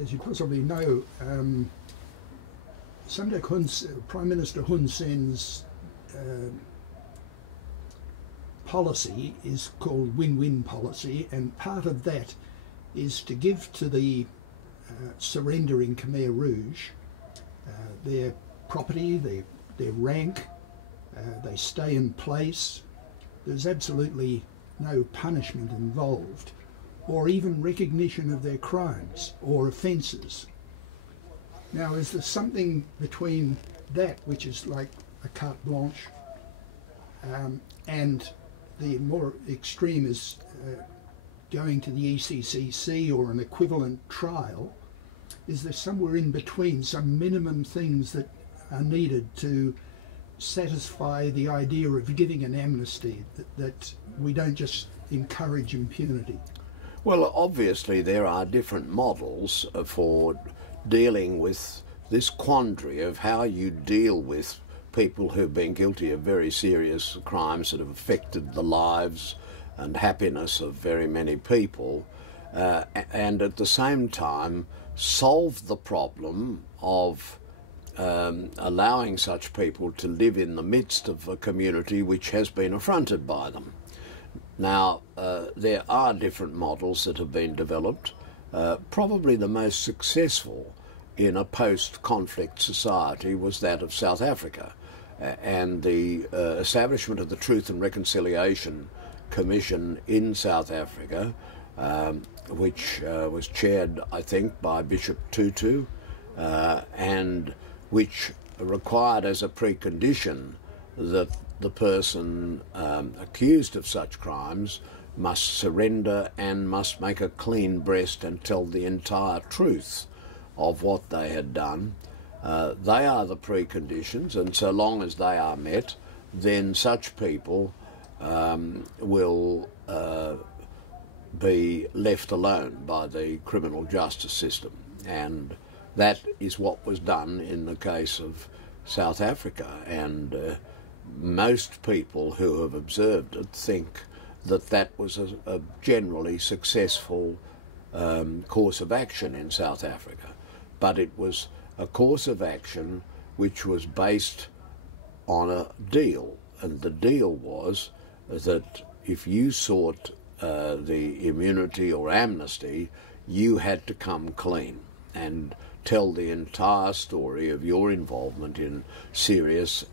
as you possibly know, Prime Minister Hun Sen's policy is called win-win policy, and part of that is to give to the surrendering Khmer Rouge their property, their rank, they stay in place. There's absolutely no punishment involved, or even recognition of their crimes or offences. Now, is there something between that, which is like a carte blanche, and the more extreme is going to the ECCC or an equivalent trial? Is there somewhere in between some minimum things that are needed to satisfy the idea of giving an amnesty, that we don't just encourage impunity? Well, obviously there are different models for dealing with this quandary of how you deal with people who've been guilty of very serious crimes that have affected the lives and happiness of very many people, and at the same time solve the problem of allowing such people to live in the midst of a community which has been affronted by them. Now, there are different models that have been developed. Probably the most successful in a post-conflict society was that of South Africa, and the establishment of the Truth and Reconciliation Commission in South Africa, which was chaired, I think, by Bishop Tutu, and which required as a precondition that the person accused of such crimes must surrender and must make a clean breast and tell the entire truth of what they had done. They are the preconditions, and so long as they are met, then such people will be left alone by the criminal justice system. And that is what was done in the case of South Africa, and most people who have observed it think that that was a generally successful course of action in South Africa. But it was a course of action which was based on a deal, and the deal was that if you sought the immunity or amnesty, you had to come clean and tell the entire story of your involvement in serious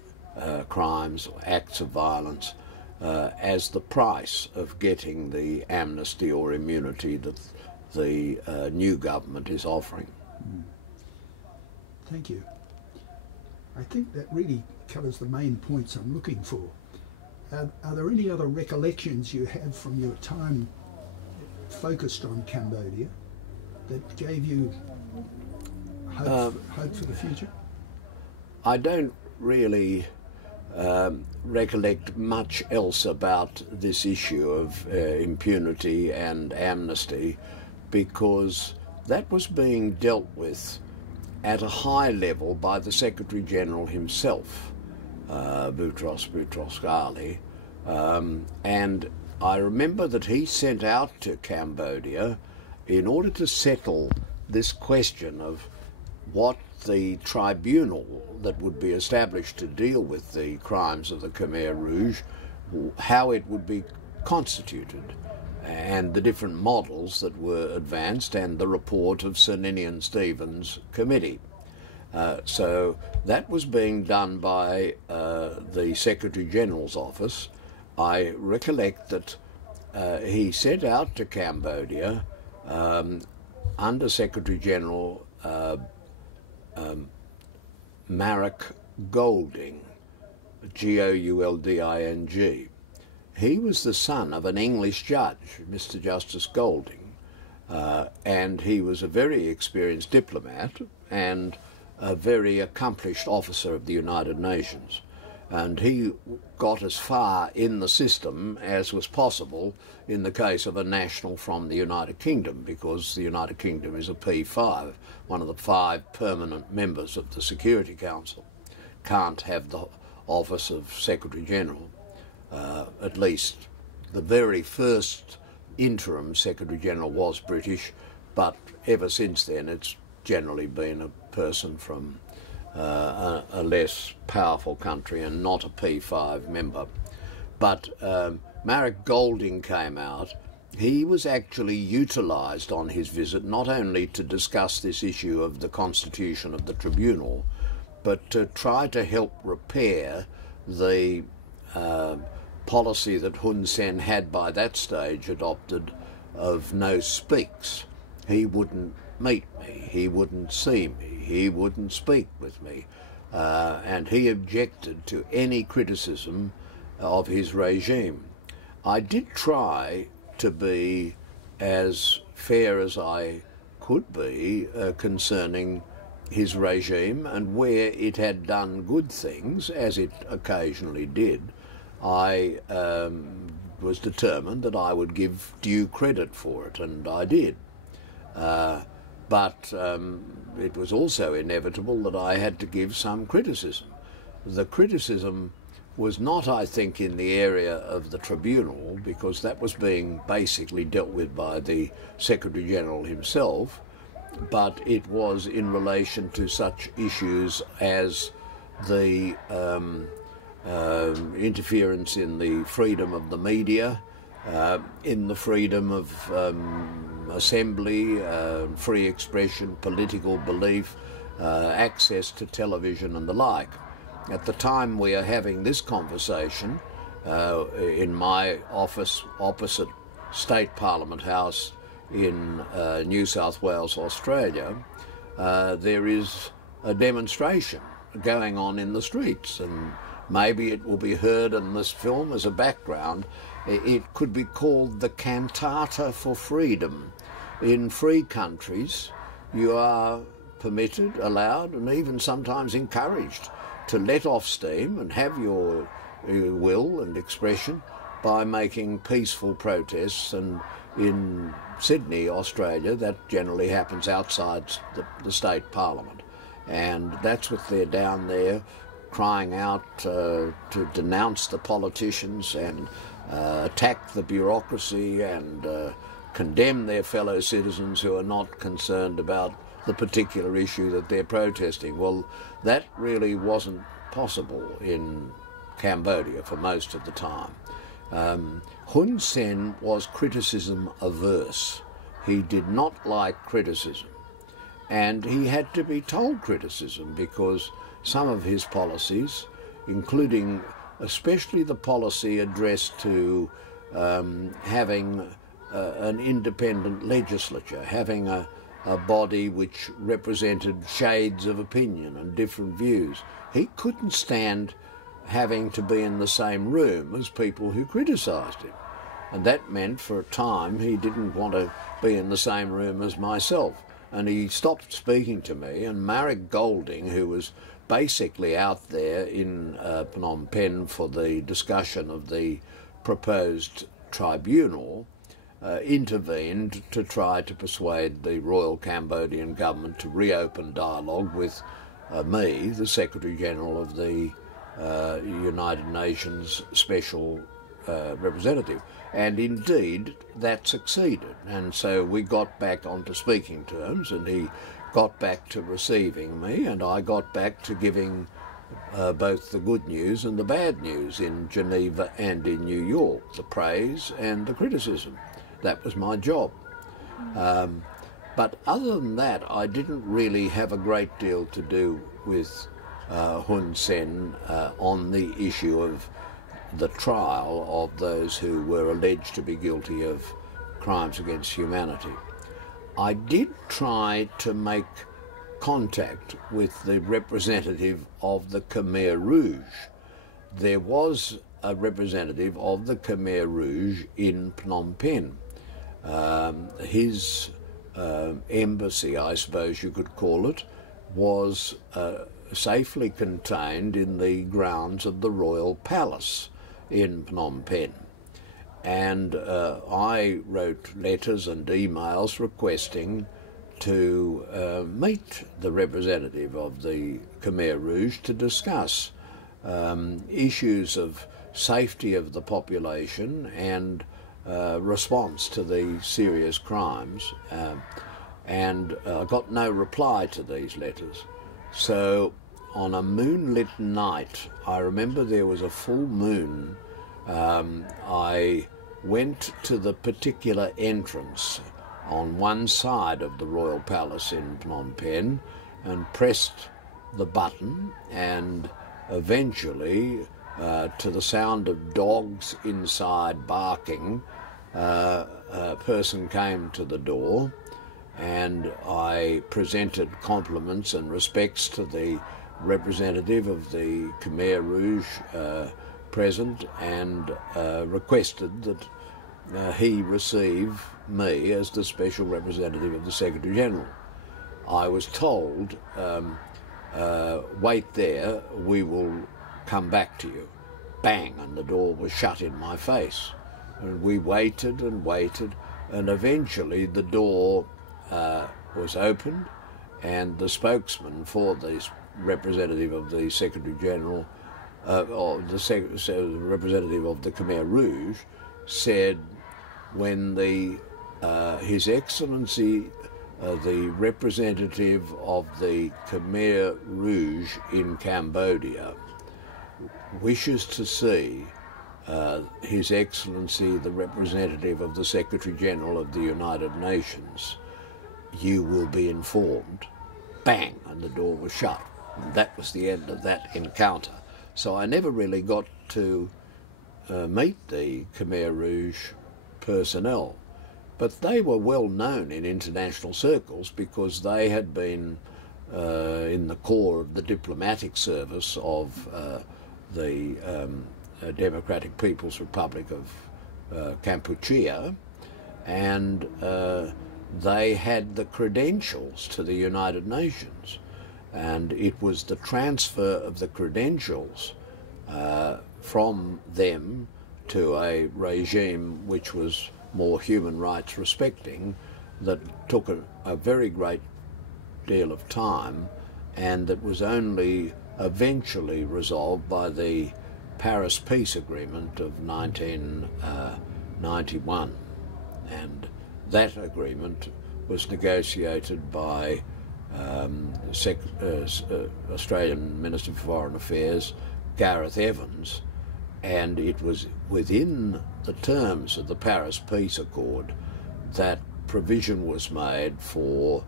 crimes or acts of violence as the price of getting the amnesty or immunity that the new government is offering. Thank you. I think that really covers the main points I'm looking for. Are there any other recollections you have from your time focused on Cambodia that gave you hope for the future? I don't really recollect much else about this issue of impunity and amnesty, because that was being dealt with at a high level by the Secretary-General himself, Boutros Ghali, and I remember that he sent out to Cambodia in order to settle this question of what the tribunal that would be established to deal with the crimes of the Khmer Rouge, how it would be constituted, and the different models that were advanced, and the report of Sir Ninian Stevens' committee. So that was being done by the Secretary-General's office. I recollect that he sent out to Cambodia under Secretary-General Marek Golding, Goulding. He was the son of an English judge, Mr. Justice Golding, and he was a very experienced diplomat and a very accomplished officer of the United Nations. And he got as far in the system as was possible in the case of a national from the United Kingdom, because the United Kingdom is a P5, one of the 5 permanent members of the Security Council. Can't have the office of Secretary-General. At least the very first interim Secretary-General was British, but ever since then it's generally been a person from a less powerful country and not a P5 member. But Marek Golding came out. He was actually utilised on his visit not only to discuss this issue of the constitution of the tribunal, but to try to help repair the policy that Hun Sen had by that stage adopted of no speaks. He wouldn't meet me, he wouldn't see me, he wouldn't speak with me, and he objected to any criticism of his regime. I did try to be as fair as I could be concerning his regime, and where it had done good things, as it occasionally did, I was determined that I would give due credit for it, and I did. But it was also inevitable that I had to give some criticism. The criticism was not, I think, in the area of the tribunal, because that was being basically dealt with by the Secretary-General himself, but it was in relation to such issues as the interference in the freedom of the media, in the freedom of assembly, free expression, political belief, access to television and the like. At the time we are having this conversation, in my office opposite State Parliament House in New South Wales, Australia, there is a demonstration going on in the streets, and maybe it will be heard in this film as a background. It could be called the Cantata for Freedom. In free countries, you are permitted, allowed, and even sometimes encouraged to let off steam and have your will and expression by making peaceful protests. And in Sydney, Australia, that generally happens outside the state parliament. And that's what they're down there crying out to denounce the politicians and attack the bureaucracy and condemn their fellow citizens who are not concerned about the particular issue that they're protesting. Well, that really wasn't possible in Cambodia for most of the time. Hun Sen was criticism averse. He did not like criticism, and he had to be told criticism, because some of his policies, including especially the policy addressed to having an independent legislature, having a body which represented shades of opinion and different views. He couldn't stand having to be in the same room as people who criticised him. And that meant for a time he didn't want to be in the same room as myself. And he stopped speaking to me, and Marek Golding, who was basically out there in Phnom Penh for the discussion of the proposed tribunal, intervened to try to persuade the Royal Cambodian government to reopen dialogue with me, the Secretary-General of the United Nations Special Representative. And indeed, that succeeded. And so we got back onto speaking terms, and he got back to receiving me, and I got back to giving both the good news and the bad news in Geneva and in New York, the praise and the criticism. That was my job. But other than that, I didn't really have a great deal to do with Hun Sen on the issue of the trial of those who were alleged to be guilty of crimes against humanity. I did try to make contact with the representative of the Khmer Rouge. There was a representative of the Khmer Rouge in Phnom Penh. His embassy, I suppose you could call it, was safely contained in the grounds of the Royal Palace in Phnom Penh. And I wrote letters and emails requesting to meet the representative of the Khmer Rouge to discuss issues of safety of the population and response to the serious crimes. and got no reply to these letters. So on a moonlit night, I remember there was a full moon, I went to the particular entrance on one side of the Royal Palace in Phnom Penh and pressed the button, and eventually, to the sound of dogs inside barking, a person came to the door, and I presented compliments and respects to the representative of the Khmer Rouge present, and requested that he receive me as the special representative of the Secretary-General. I was told, wait there, we will come back to you. Bang, and the door was shut in my face. And we waited and waited, and eventually the door was opened, and the spokesman for the representative of the Secretary-General, or the representative of the Khmer Rouge, said, when His Excellency, the representative of the Khmer Rouge in Cambodia, wishes to see His Excellency, the representative of the Secretary-General of the United Nations, you will be informed. Bang, and the door was shut. And that was the end of that encounter. So I never really got to meet the Khmer Rouge personnel, but they were well known in international circles because they had been in the core of the diplomatic service of the Democratic People's Republic of Kampuchea, and they had the credentials to the United Nations, and it was the transfer of the credentials from them to a regime which was more human rights respecting that took a very great deal of time, and that was only eventually resolved by the Paris Peace Agreement of 1991. And that agreement was negotiated by Australian Minister for Foreign Affairs, Gareth Evans, and it was within the terms of the Paris Peace Accord that provision was made for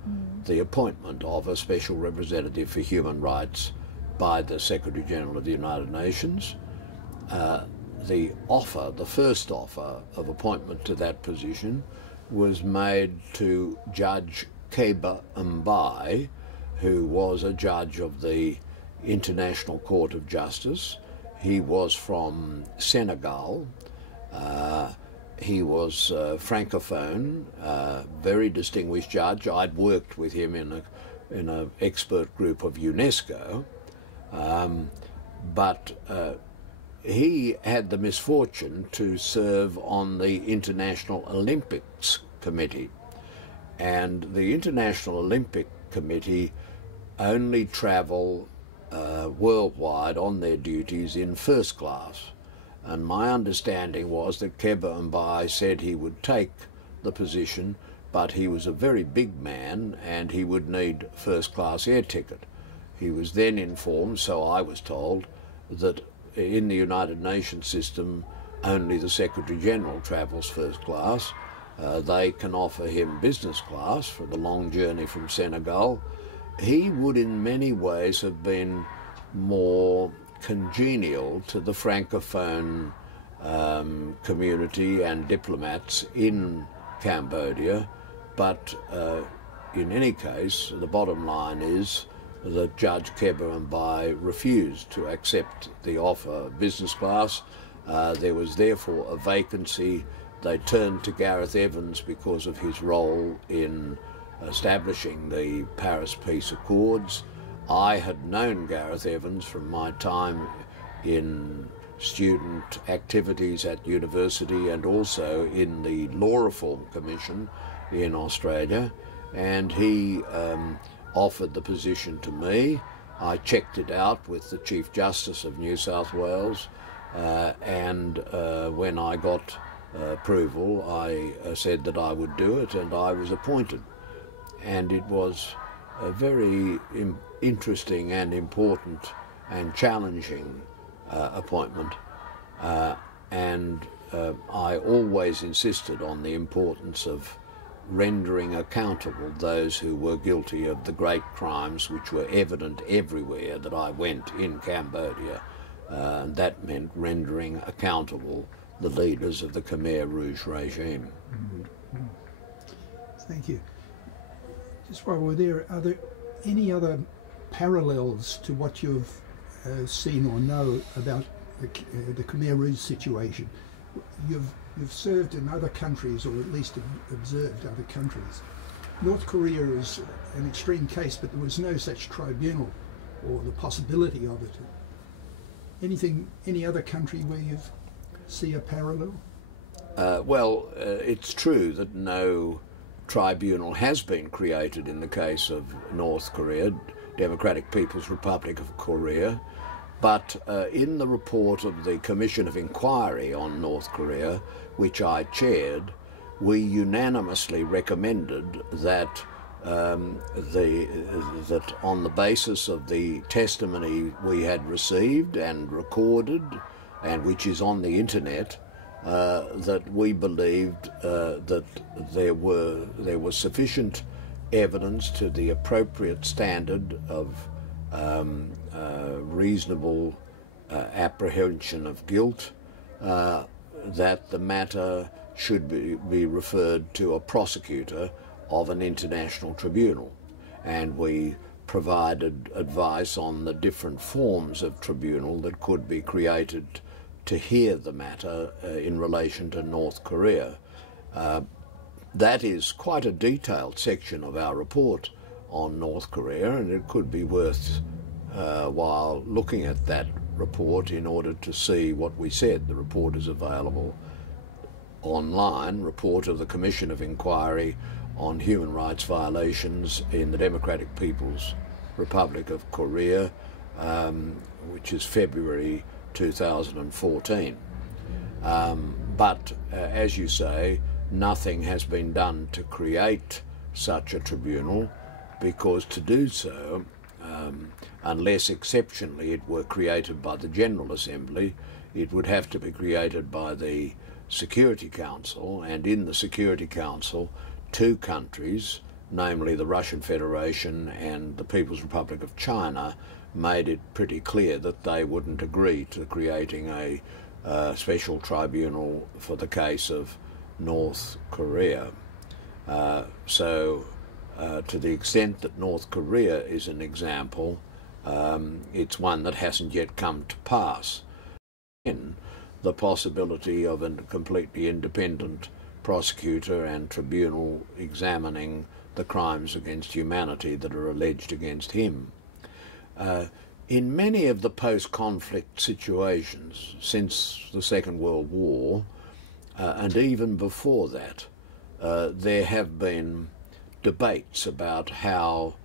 the appointment of a special representative for human rights by the Secretary-General of the United Nations. The first offer of appointment to that position was made to Judge Keba Mbai, who was a judge of the International Court of Justice. He was from Senegal. He was francophone, very distinguished judge. I'd worked with him in an expert group of UNESCO, but he had the misfortune to serve on the International Olympics Committee, and the International Olympic Committee only travel worldwide on their duties in first class. And my understanding was that Keba Mbai said he would take the position, but he was a very big man and he would need first-class air ticket. He was then informed, so I was told, that in the United Nations system only the Secretary-General travels first class. They can offer him business class for the long journey from Senegal. He would in many ways have been more congenial to the francophone community and diplomats in Cambodia, but in any case, the bottom line is that Judge Keba Mbai refused to accept the offer of business class. There was therefore a vacancy. They turned to Gareth Evans because of his role in establishing the Paris Peace Accords. I had known Gareth Evans from my time in student activities at university and also in the Law Reform Commission in Australia, and he offered the position to me. I checked it out with the Chief Justice of New South Wales, and when I got approval, I said that I would do it, and I was appointed. and it was a very interesting and important and challenging appointment, and I always insisted on the importance of rendering accountable those who were guilty of the great crimes which were evident everywhere that I went in Cambodia. And that meant rendering accountable the leaders of the Khmer Rouge regime. Mm-hmm. Thank you. Just while we're there, are there any parallels to what you've seen or know about the Khmer Rouge situation? You've served in other countries, or at least observed other countries. North Korea is an extreme case, but there was no such tribunal or the possibility of it. Any other country where you see a parallel? It's true that no tribunal has been created in the case of North Korea, Democratic People's Republic of Korea, but in the report of the Commission of Inquiry on North Korea, which I chaired, we unanimously recommended that that on the basis of the testimony we had received and recorded, and which is on the internet, that we believed that there was sufficient evidence to the appropriate standard of reasonable apprehension of guilt, that the matter should be referred to a prosecutor of an international tribunal. And we provided advice on the different forms of tribunal that could be created to hear the matter in relation to North Korea. That is quite a detailed section of our report on North Korea, and it could be worth while looking at that report in order to see what we said. The report is available online, report of the Commission of Inquiry on Human Rights Violations in the Democratic People's Republic of Korea, which is February 2014. But as you say, nothing has been done to create such a tribunal, because to do so, unless exceptionally it were created by the General Assembly, it would have to be created by the Security Council, and in the Security Council, two countries, namely the Russian Federation and the People's Republic of China, made it pretty clear that they wouldn't agree to creating a special tribunal for the case of North Korea. So to the extent that North Korea is an example, it's one that hasn't yet come to pass. In the possibility of a completely independent prosecutor and tribunal examining the crimes against humanity that are alleged against him. In many of the post-conflict situations since the Second World War, and even before that, there have been debates about how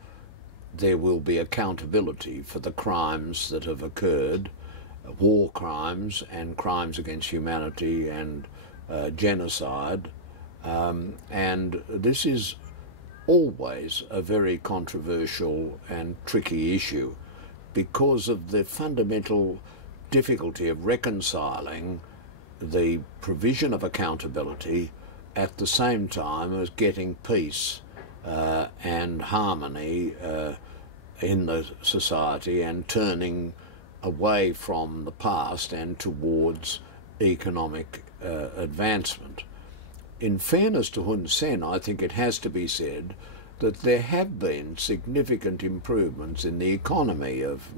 there will be accountability for the crimes that have occurred, war crimes and crimes against humanity and genocide, and this is always a very controversial and tricky issue because of the fundamental difficulty of reconciling the provision of accountability at the same time as getting peace and harmony in the society, and turning away from the past and towards economic advancement. In fairness to Hun Sen, I think it has to be said that there have been significant improvements in the economy of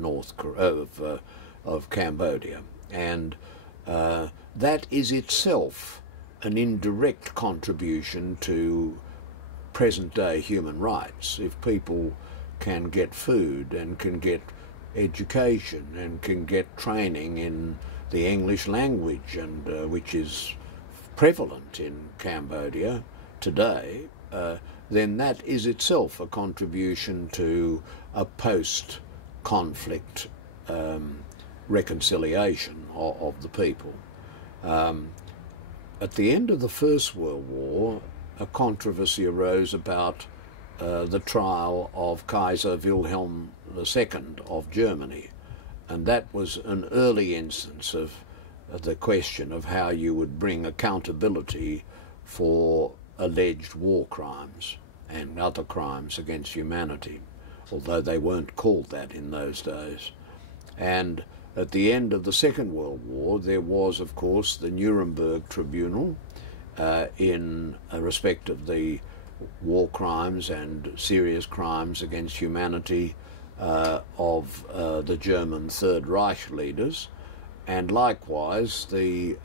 Cambodia, and that is itself an indirect contribution to present-day human rights. If people can get food and can get education and can get training in the English language, and which is prevalent in Cambodia today, then that is itself a contribution to a post-conflict reconciliation of the people. At the end of the First World War, a controversy arose about the trial of Kaiser Wilhelm II of Germany, and that was an early instance of the question of how you would bring accountability for alleged war crimes and other crimes against humanity, although they weren't called that in those days. And at the end of the Second World War, there was, of course, the Nuremberg Tribunal in respect of the war crimes and serious crimes against humanity of the German Third Reich leaders, and likewise the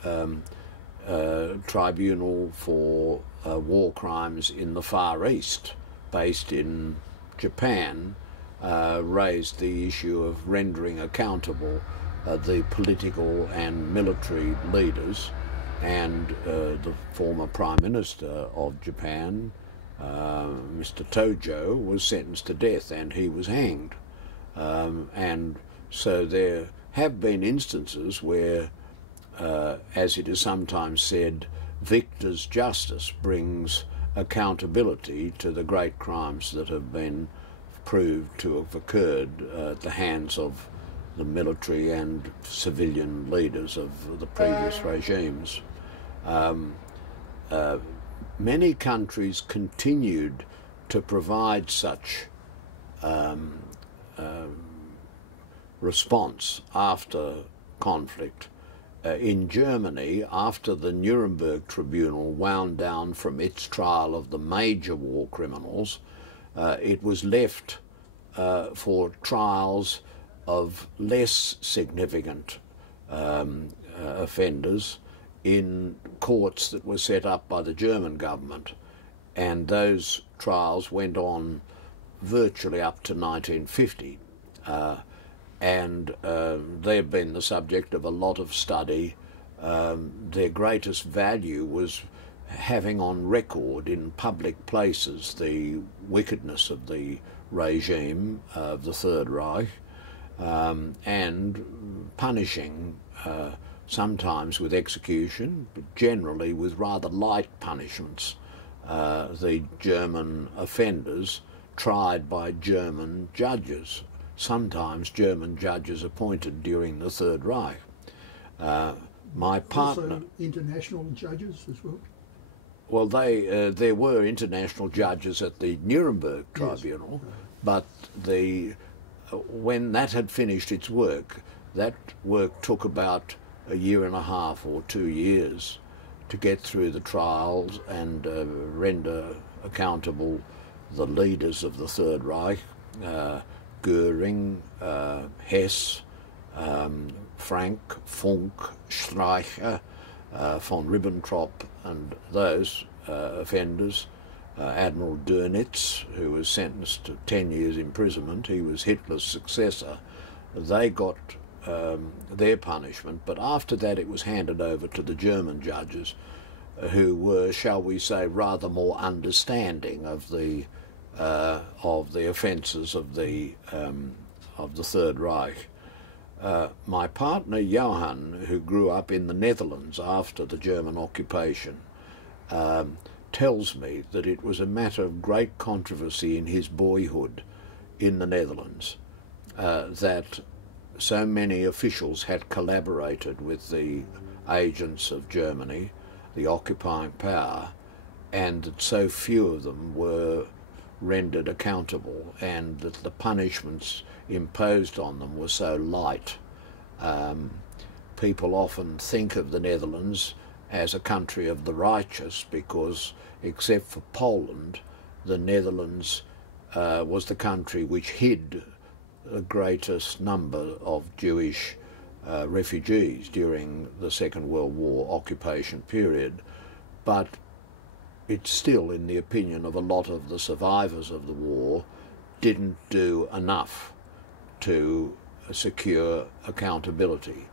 Tribunal for War Crimes in the Far East, based in Japan, raised the issue of rendering accountable the political and military leaders, and the former Prime Minister of Japan, Mr. Tojo, was sentenced to death and he was hanged. And so there have been instances where, as it is sometimes said, victor's justice brings accountability to the great crimes that have been proved to have occurred at the hands of the military and civilian leaders of the previous regimes. Many countries continued to provide such response after conflict. In Germany, after the Nuremberg Tribunal wound down from its trial of the major war criminals, it was left for trials of less significant offenders in courts that were set up by the German government, and those trials went on virtually up to 1950, and they've been the subject of a lot of study. Their greatest value was having on record in public places the wickedness of the regime of the Third Reich, and punishing, sometimes with execution, but generally with rather light punishments, the German offenders tried by German judges, sometimes German judges appointed during the Third Reich. My partner... Also international judges as well? Well, there were international judges at the Nuremberg Tribunal, yes. But when that had finished its work, that work took about a year and a half or 2 years to get through the trials and render accountable the leaders of the Third Reich, Goering, Hess, Frank, Funk, Streicher, von Ribbentrop, and those offenders. Admiral Dönitz, who was sentenced to 10 years imprisonment, he was Hitler's successor. They got their punishment, but after that it was handed over to the German judges, who were, shall we say, rather more understanding of the offences of the Third Reich. My partner Johan, who grew up in the Netherlands after the German occupation, tells me that it was a matter of great controversy in his boyhood in the Netherlands, that so many officials had collaborated with the agents of Germany, the occupying power, and that so few of them were rendered accountable, and that the punishments imposed on them were so light. People often think of the Netherlands as a country of the righteous because, except for Poland, the Netherlands was the country which hid the greatest number of Jewish refugees during the Second World War occupation period. But it still, in the opinion of a lot of the survivors of the war, didn't do enough to secure accountability.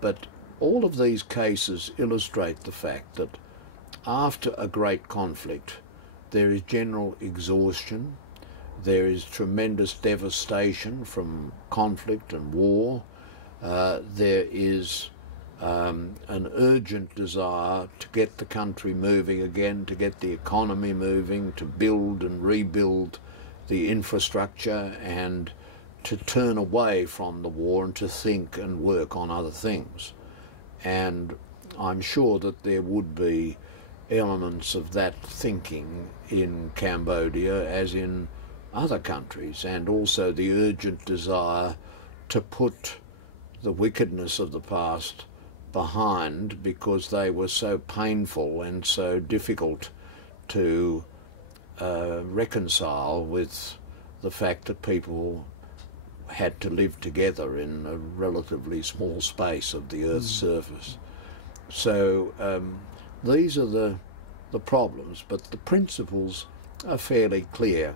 But all of these cases illustrate the fact that after a great conflict there is general exhaustion, there is tremendous devastation from conflict and war, there is an urgent desire to get the country moving again, to get the economy moving, to build and rebuild the infrastructure, and to turn away from the war and to think and work on other things. And I'm sure that there would be elements of that thinking in Cambodia as in other countries, and also the urgent desire to put the wickedness of the past behind because they were so painful and so difficult to reconcile with the fact that people had to live together in a relatively small space of the Earth's surface. So these are the problems, but the principles are fairly clear.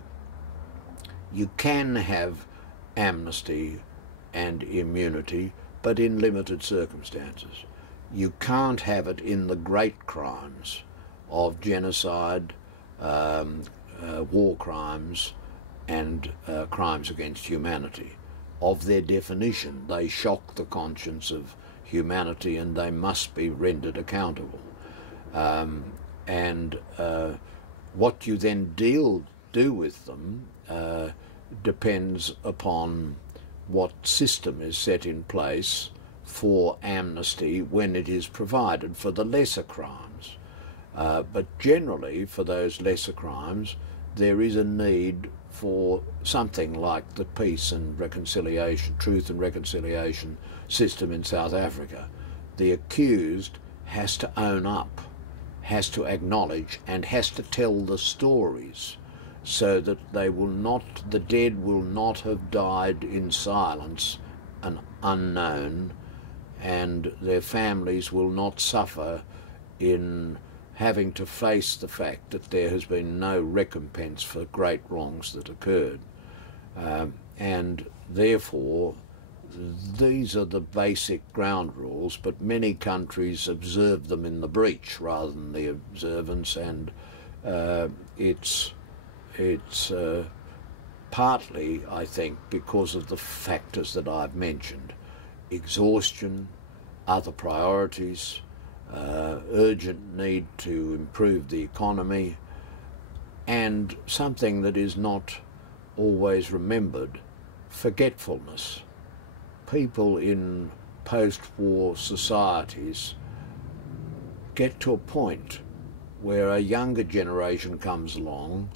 You can have amnesty and immunity, but in limited circumstances. You can't have it in the great crimes of genocide, war crimes, and crimes against humanity. Of their definition, they shock the conscience of humanity and they must be rendered accountable. What you then do with them depends upon what system is set in place for amnesty when it is provided for the lesser crimes. But generally, for those lesser crimes, there is a need for something like the peace and reconciliation, truth and reconciliation system in South Africa. The accused has to own up, has to acknowledge, and has to tell the stories so that they will not, the dead will not have died in silence and unknown, and their families will not suffer in having to face the fact that there has been no recompense for great wrongs that occurred. And therefore, these are the basic ground rules, but many countries observe them in the breach rather than the observance, and it's partly, I think, because of the factors that I've mentioned: exhaustion, other priorities, urgent need to improve the economy, and something that is not always remembered, forgetfulness. People in post-war societies get to a point where a younger generation comes along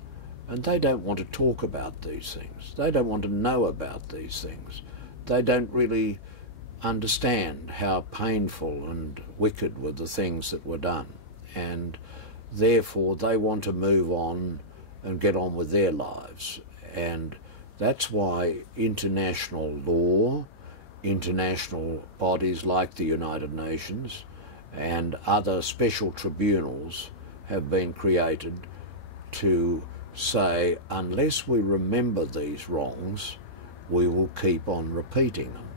and they don't want to talk about these things. They don't want to know about these things. They don't really understand how painful and wicked were the things that were done, and therefore they want to move on and get on with their lives. And that's why international law, international bodies like the United Nations and other special tribunals have been created to say, unless we remember these wrongs, we will keep on repeating them.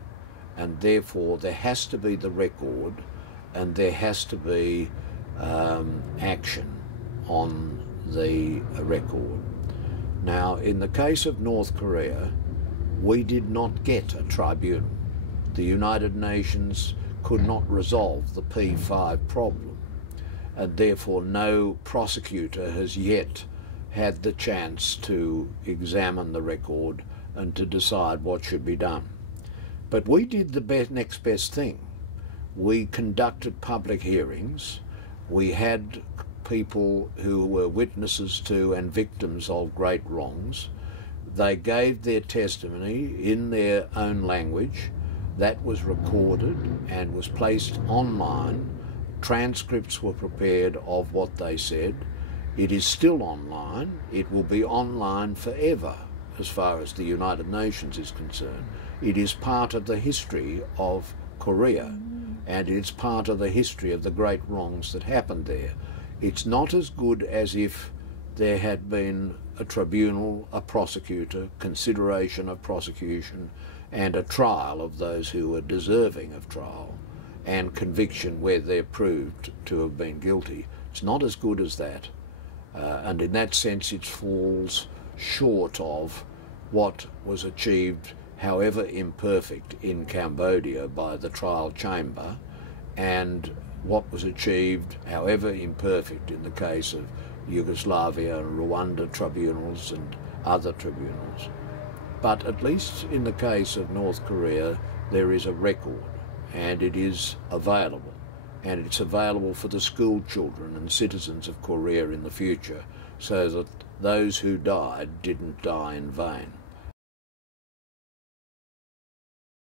And therefore there has to be the record, and there has to be action on the record. Now, in the case of North Korea, we did not get a tribunal. The United Nations could not resolve the P5 problem, and therefore no prosecutor has yet had the chance to examine the record and to decide what should be done. But we did the next best thing. We conducted public hearings. We had people who were witnesses to and victims of great wrongs. They gave their testimony in their own language. That was recorded and was placed online. Transcripts were prepared of what they said. It is still online. It will be online forever as far as the United Nations is concerned. It is part of the history of Korea, and it's part of the history of the great wrongs that happened there. It's not as good as if there had been a tribunal, a prosecutor, consideration of prosecution, and a trial of those who were deserving of trial, and conviction where they're proved to have been guilty. It's not as good as that. And in that sense it falls short of what was achieved, however imperfect, in Cambodia by the trial chamber, and what was achieved, however imperfect, in the case of Yugoslavia and Rwanda tribunals and other tribunals. But at least in the case of North Korea, there is a record, and it is available. And it's available for the school children and citizens of Korea in the future, so that those who died didn't die in vain.